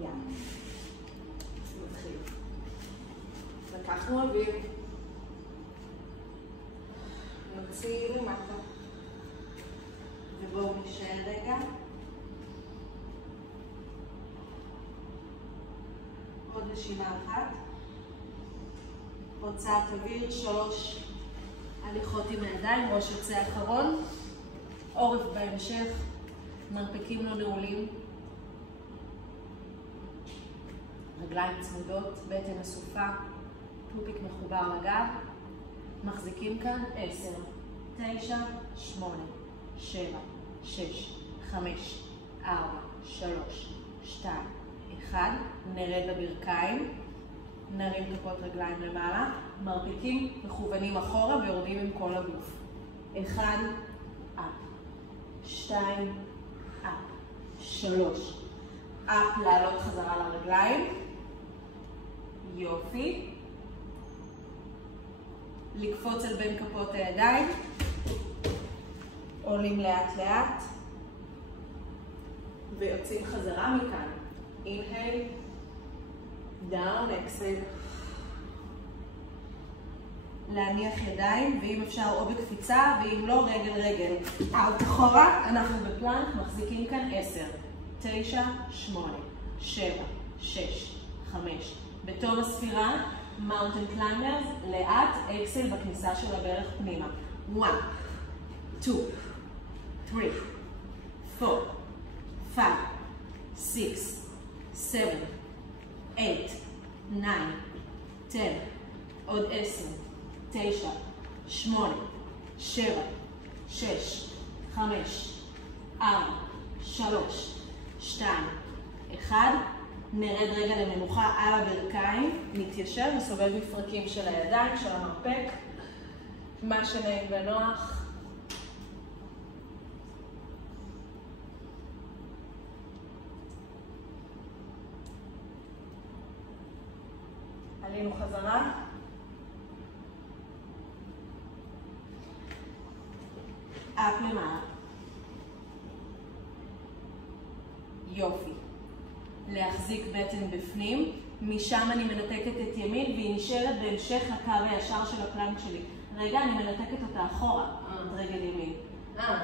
יד. נתחיל. לקחנו אוויר. נוציא למטה. ובואו נשאר רגע. עוד נשימה אחת. הוצאת אוויר, 3 הליכות עם הידיים, ראש יוצא אחרון. עורף בהמשך, מרפקים לא נעולים. רגליים צמודות, בטן אסופה, פופיק מחובר לגב. מחזיקים כאן 10, 9, 8, 7, 6, 5, 4, 3, 2, 1. נרד לברכיים, נרים כפות רגליים למעלה, מרפקים, מכוונים אחורה ויורדים עם כל הגוף. 1, אפ, 2, אפ, 3, אפ, לעלות חזרה לרגליים. יופי. לקפוץ על בין כפות הידיים. עולים לאט לאט. ויוצאים חזרה מכאן. Inhale. Down, exhale. להניח ידיים, ואם אפשר או בקפיצה, ואם לא, רגל רגל. out אחורה, אנחנו בפלנק, מחזיקים כאן 10, 9, 8, 7, 6, 5. בתום הספירה, mountain climbers, לאט, אקסל בכניסה של הברך פנימה. 1, 2, 3, 4, 5, 6, 7, 8, 9, 10, עוד 10, 9, 8, 7, 6, 5, 4, 3, 2, 1. נרד רגע למנוחה על הברכיים, נתיישב וסובב מפרקים של הידיים, של המרפק, מה שנעים ונוח. עלינו חזרה. אפ למעלה. יופי. להחזיק בטן בפנים, משם אני מנתקת את ימין והיא נשארת בהמשך לקו הישר של הפלנק שלי. רגע, אני מנתקת אותה אחורה, את רגל ימין.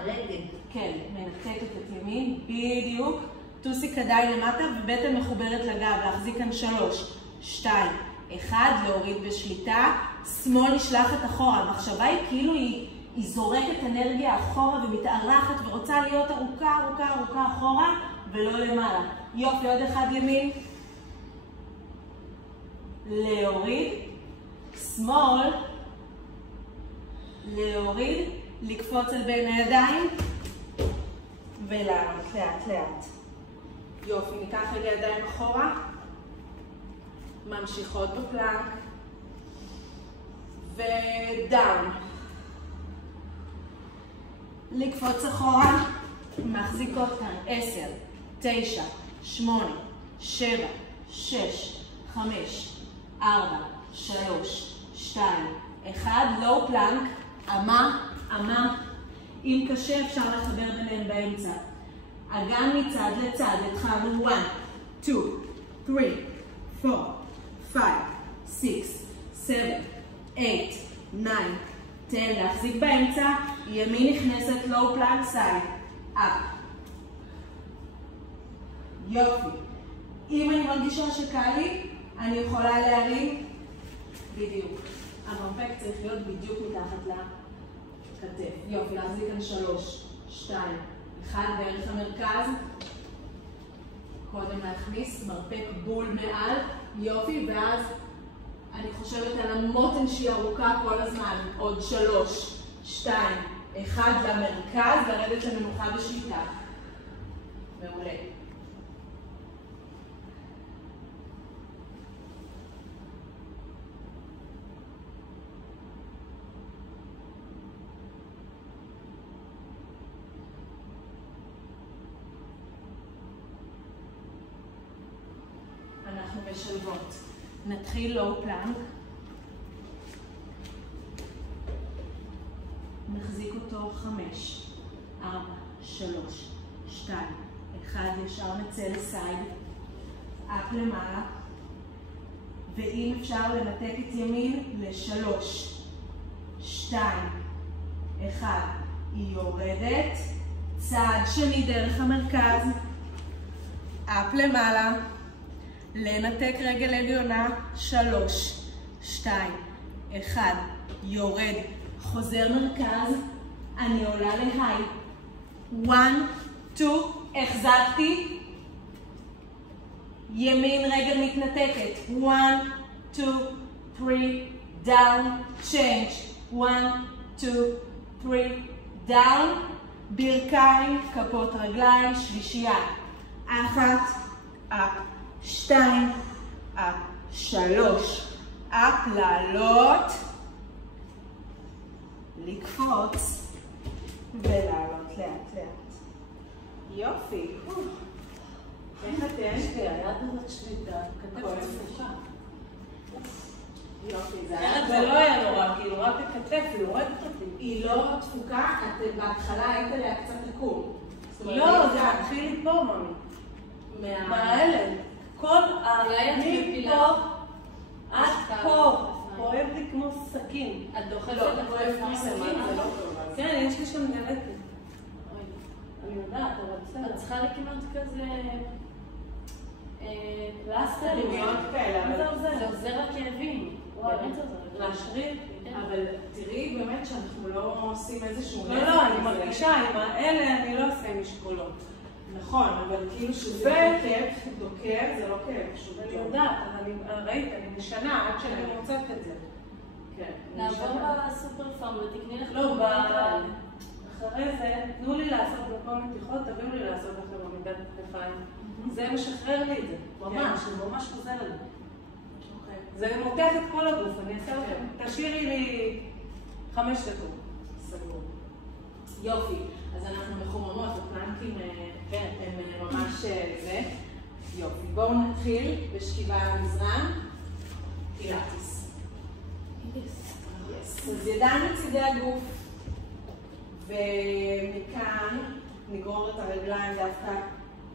רגל. כן, מנתקת את ימין, בדיוק. טוסיק ידיים למטה ובטן מחוברת לגב, להחזיק כאן 3, 2, 1, להוריד בשליטה. שמאל נשלחת אחורה, המחשבה היא כאילו היא זורקת אנרגיה אחורה ומתארחת ורוצה להיות ארוכה, ארוכה, ארוכה אחורה ולא למעלה. יופי, עוד אחד ימין. להוריד. שמאל. להוריד. לקפוץ על בין הידיים. ולעלות לאט לאט. יופי, ניקח רגע ידיים אחורה. ממשיכות בפלנק. ודאון. לקפוץ אחורה. מחזיקות כאן 10, 9, 8, 7, 6, 5, 4, 3, 2, 1. לואו פלנק, אמה, אמה. אם קשה אפשר לחבר ביניהם באמצע. אגן מצד לצד, התחלנו 1, 2, 3, 4, 5, 6, 7, 8, 9, 10. להחזיק באמצע, ימין נכנסת, לואו פלנק, סייד, אפ. יופי. אם אני מרגישה שקל לי, אני יכולה להרים בדיוק. המרפק צריך להיות בדיוק מתחת לכתף. יופי, להחזיק כאן 3, 2, 1, בערך המרכז. קודם להכניס מרפק בול מעל. יופי, ואז אני חושבת על המותן שהיא ארוכה כל הזמן. עוד 3, 2, 1 למרכז, לרדת למנוחה בשליטה. מעולה. אנחנו משלבות. נתחיל לואו פלנק. נחזיק אותו 5, 4, 3, 2, 1. ישר נצא לסייד. אפ למעלה. ואם אפשר לנתק את ימין ל3, 2, 1, היא יורדת, צעד שני דרך המרכז, אפ למעלה, לנתק רגל עליונה, 3, 2, 1, יורד, חוזר מרכז, אני עולה להיי, 1, 2, החזקתי, ימין רגל מתנתקת, 1, 2, 3, down, change, 1, 2, 3, down, ברכיים, כפות רגליים, שלישייה, 1, אפ, 2, אפ, 3, אפ, לעלות, לקפוץ, ולעלות לאט לאט. יופי. איך אתם? היד הזאת שליטה, כתף צפופה. יופי, זה לא היה נורא, כאילו רק הכתף, היא יורדת אותי. היא לא תפוקה, את בהתחלה היית עליה קצת עקום. לא, זה מתחיל לי פה, ממי. מהאלה. כל מפה עד פה. כואב לי כמו סכין. את דוחפת לא, את כואב כמו סכין, זה לא טוב. כן, יש לי שם דלקת. אני יודעת, אבל בסדר. את צריכה לקנות כזה פלסטר. דמיון כאלה, מה זה אבל עוזר? זה עוזר לכאבים. באמת עוזר. להשריר? אבל תראי באמת שאנחנו לא עושים איזשהו... לא, אני מרגישה, עם האלה אני לא עושה משקולות. נכון, אבל כאילו שזה דוקר, זה לא כאב פשוט. אני יודעת, אבל ראית, אני משנה עד שאני מוצאת את זה. כן. לעבור בסופר פארם ותקני לך... לא, אחרי זה, תנו לי לעשות במקום מתיחות, תביאו לי לעשות לכם עמידת כתפיים. זה משחרר לי את זה, ממש, זה ממש חוזר לי. זה מותח את כל הגוף, אני אעשה לכם, תשאירי לי 5 דקות. סגור. יופי, אז אנחנו מחוממות, הפלנקים הם ממש זה. יופי, בואו נתחיל בשכיבה על המזרן, פילאטיס. אז ידיים לצידי הגוף, ומכאן נגרור את הרגליים דווקא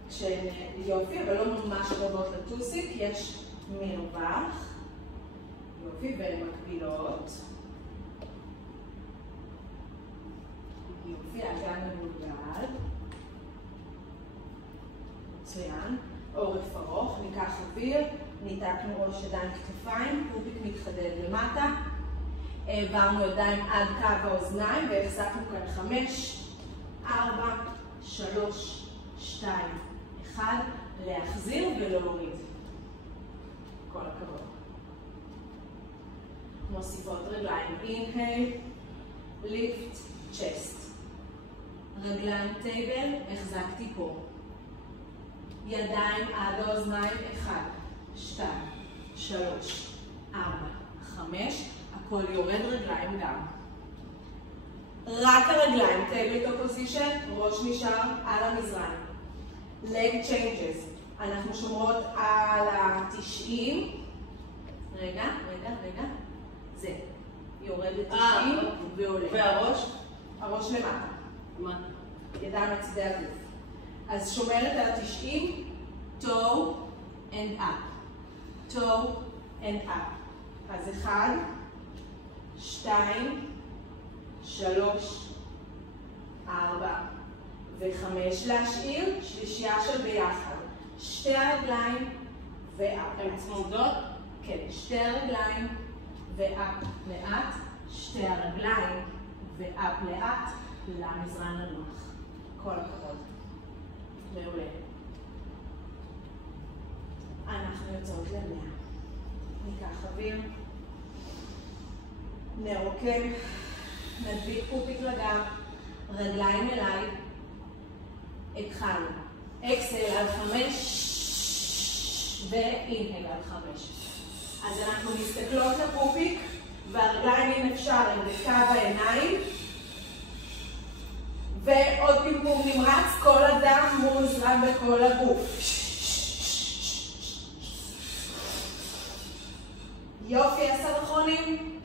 כשהן יופי, אבל לא ממש קרובות לטוסיק, יש מרווח. יופי, והן מקבילות. יופי, אגן מגולגל. מצוין. עורף ארוך, ניקח אוויר, ניתקנו ראש ידיים כתפיים, פופיק מתחדד למטה. העברנו ידיים עד קו האוזניים והפסקנו כאן 5, 4, 3, 2, 1, להחזיר ולהוריד. כל הכבוד. מוסיפות רגליים, inhale, lift, chest. רגליים טייבל, החזקתי פה. ידיים עד האוזניים, 1, 2, 3, 4, 5, הכל יורד, רגליים גם. רק הרגליים, טייבל פוזישן, ראש נשאר על המזרן. leg changes, אנחנו שומרות על ה-90. רגע, זה. יורד ל-90 ועולה. והראש? הראש למטה. מה? ידיים לצדי הגוף. אז שומרת על ה-90, toe and up. toe and up. אז 1, 2, 3, 4 ו5 להשאיר, שלישייה של ביחד. שתי הרגליים ואפ. הן צמודות? כן, שתי הרגליים ואפ לאט, שתי הרגליים ואפ לאט למזרן הנוח. כל הכבוד. מעולה. אנחנו יוצאות ל100. ניקח אוויר. נרוקן. נדביק פופיק לגב. רגליים אליי. התחלנו. אקסל על 5 ואינהל על 5. אז אנחנו מסתכלות לפופיק והרגליים אם אפשר הם בקו העיניים. ועוד פמפום נמרץ, כל הדם מוזרם בכל הגוף. יופי, 10 אחרונים.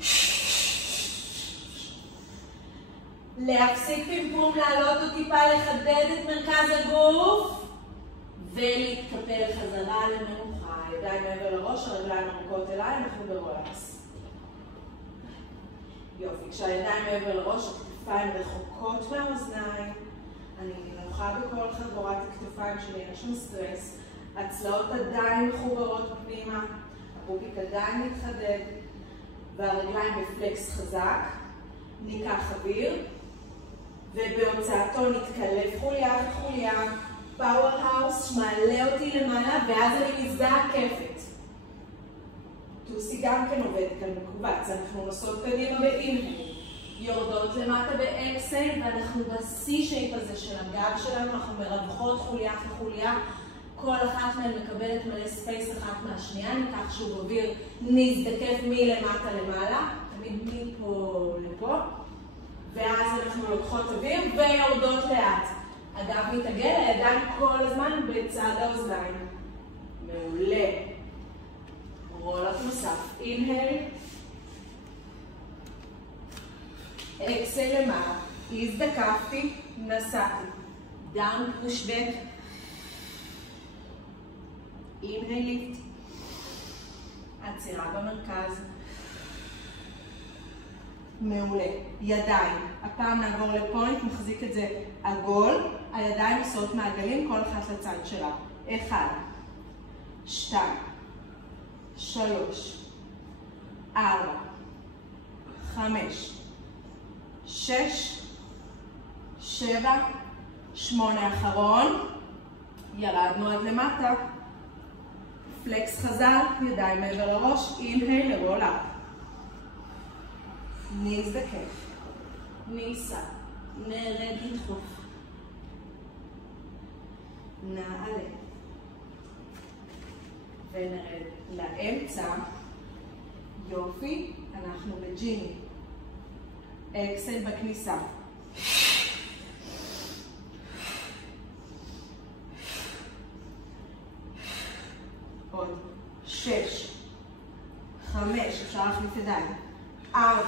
להפסיק פמפום, לעלות עוד טיפה, לחדד את מרכז הגוף ולהתקפל חזרה למנוחה. ידיים מעבר לראש, הרגליים ארוכות אליי, אנחנו ברולאפס. יופי, כשהידיים מעבר לראש, הכתפיים רחוקות מהאוזניים. אני נוחה בכל חגורת הכתפיים שלי, אין שום סטרס. הצלעות עדיין מחוברות פנימה, הפופיק עדיין מתחדד, והרגליים בפלקס חזק. ניקח אוויר, ובהוצאתו נתקלף חוליה וחוליה, פאוור האוס, מעלה אותי למעלה, ואז אני מזדעקפת. טוסי גם כן עובד כאן מקובץ, אנחנו נוסעות קדימה באינהל, יורדות למטה באקסל, ואנחנו בסי שייפ הזה של הגב שלנו, אנחנו מרווחות חוליה וחוליה, כל אחת מהן מקבלת מלא ספייס אחת מהשנייה, ניקח שוב אוויר, נזדקף מלמטה למעלה, תמיד מפה לפה, ואז אנחנו לוקחות אוויר ויורדות לאט. הגב מתעגל, הידיים כל הזמן בצד האוזניים. מעולה. רולאפ נוסף. אינהל. אקסל למעלה. הזדקפתי, נסעתי. דאון פוש בק. אינהל ליפט. עצירה במרכז. מעולה. ידיים. הפעם נעבור לפוינט, מחזיק את זה עגול. הידיים עושות מעגלים, כל אחת לצד שלה. 1, 2, 3, 4, 5, 6, 7, 8 אחרון. ירדנו עד למטה. פלקס חזר, ידיים מעבר לראש, אינהל לרולאפ. נזדקף, ניסה, נרד לדחוף, נעלה, ונרד לאמצע. יופי, אנחנו בג'יני. אקסל בכניסה. עוד 6, 5, אפשר להחליף ידיים. 4,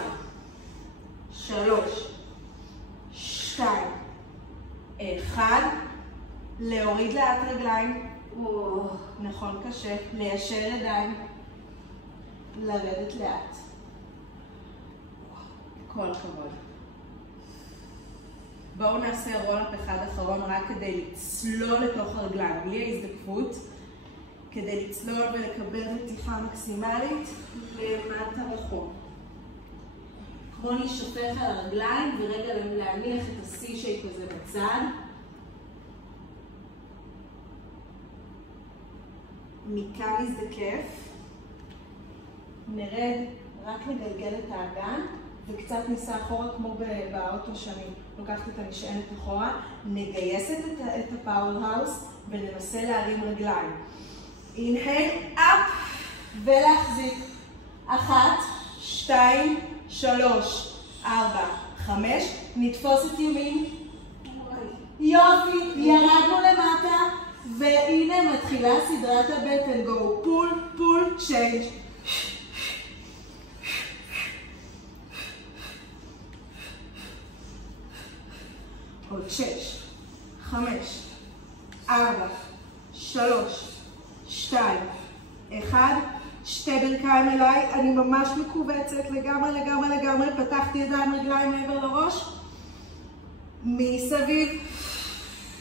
3, 2, 1, להוריד לאט רגליים, נכון קשה, ליישר ידיים, לרדת לאט. כל הכבוד. בואו נעשה רולאפ אחד אחרון רק כדי לצלול לתוך הרגליים, בלי ההזדקפות, כדי לצלול ולקבל מתיחה מקסימלית למטה רחוק. בואו נשפך על הרגליים ורגע להניח את ה-C שייפ הזה בצד. מכאן נזדקף. נרד, רק נגלגל את האגן וקצת ניסה אחורה כמו באוטו שאני לוקחת את המשענת אחורה. נגייס את הפאוור האוס וננסה להרים רגליים. אינהל, אפ ולהחזיק. 1, 2, 3, 4, 5, נתפוס את ימין. יופי, ירדנו למטה, והנה מתחילה סדרת הבטן. גו, פול, פול, צ'יינג'. עוד 6, 5, 4, 3, 2, 1, שתי ברכיים אליי, אני ממש מקובצת לגמרי, פתחתי ידיים רגליים מעבר לראש, מסביב,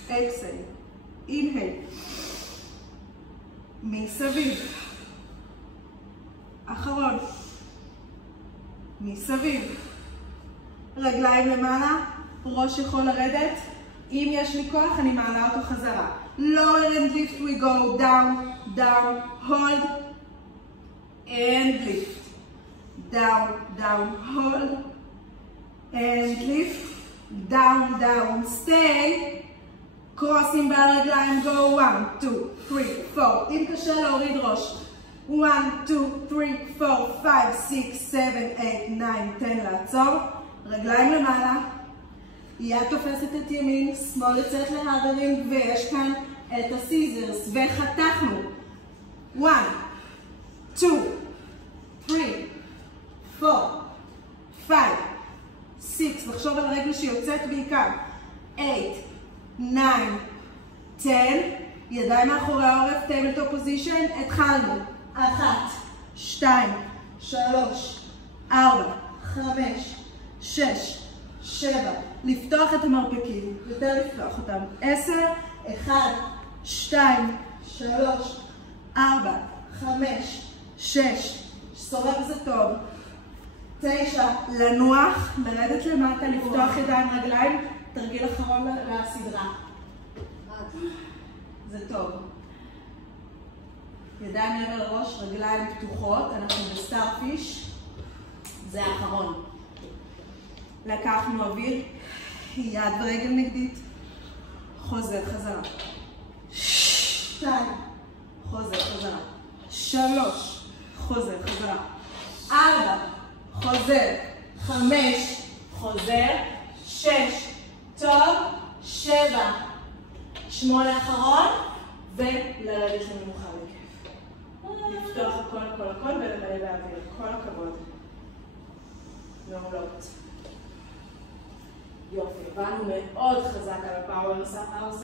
אקסל, אינהל, מסביב, אחרון, מסביב, רגליים למעלה, ראש יכול לרדת, אם יש לי כוח אני מעלה אותו חזרה. Lower and lift, we go down, down, hold, and lift. Down, down, hold, and lift. Down, down, stay. Crossing ברגליים, go 1, 2, 3, 4. אם קשה להוריד ראש. 1, 2, 3, 4, 5, 6, 7, 8, 9, 10. לעצור. רגליים למעלה. יד תופסת את ימין, שמאל יוצאת להאברינג, ויש כאן את הסיזרס, וחתכנו. 1, 2, 3, 4, 5, 6, לחשוב על הרגל שיוצאת בעיקר. 8, 9, 10, ידיים מאחורי העורף, טייבלטופ פוזיישן, התחלנו. 1, 2, 3, 4, 5, 6, 7, לפתוח את המרפקים, יותר לפתוח אותם. 10, 1, 2, 3, 4, 5, 6, סורק זה טוב. 9, לנוח, לרדת למטה, לפתוח ידיים רגליים, תרגיל אחרון לסדרה. זה טוב. ידיים מעבר לראש, רגליים פתוחות, אנחנו בסטארפיש. זה האחרון. לקחנו אוויר, יד ורגל נגדית, חוזר חזרה. 2, חוזר חזרה. 3, חוזר חזרה. 4, חוזר. 5, חוזר. 6, טוב. 7, 8 אחרון, ולרדת למנוחה בכיף. לפתוח הכל ולמלא באוויר. כל הכבוד. מעולות. יופי, באנו מאוד חזק על הפאוור.